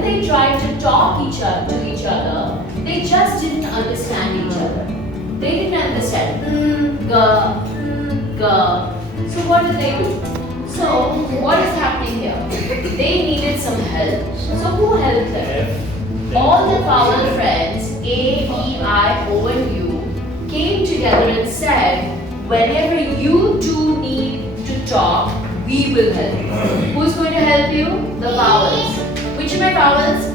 when they tried to talk to each other, they just didn't understand each other. They didn't understand ga. So what did they do? So what is happening here? They needed some help. So who helped them? All the vowel friends A, E, I, O and U came together and said, whenever you two need to talk, we will help you. Who's going to help you? The vowels. Which are my vowels?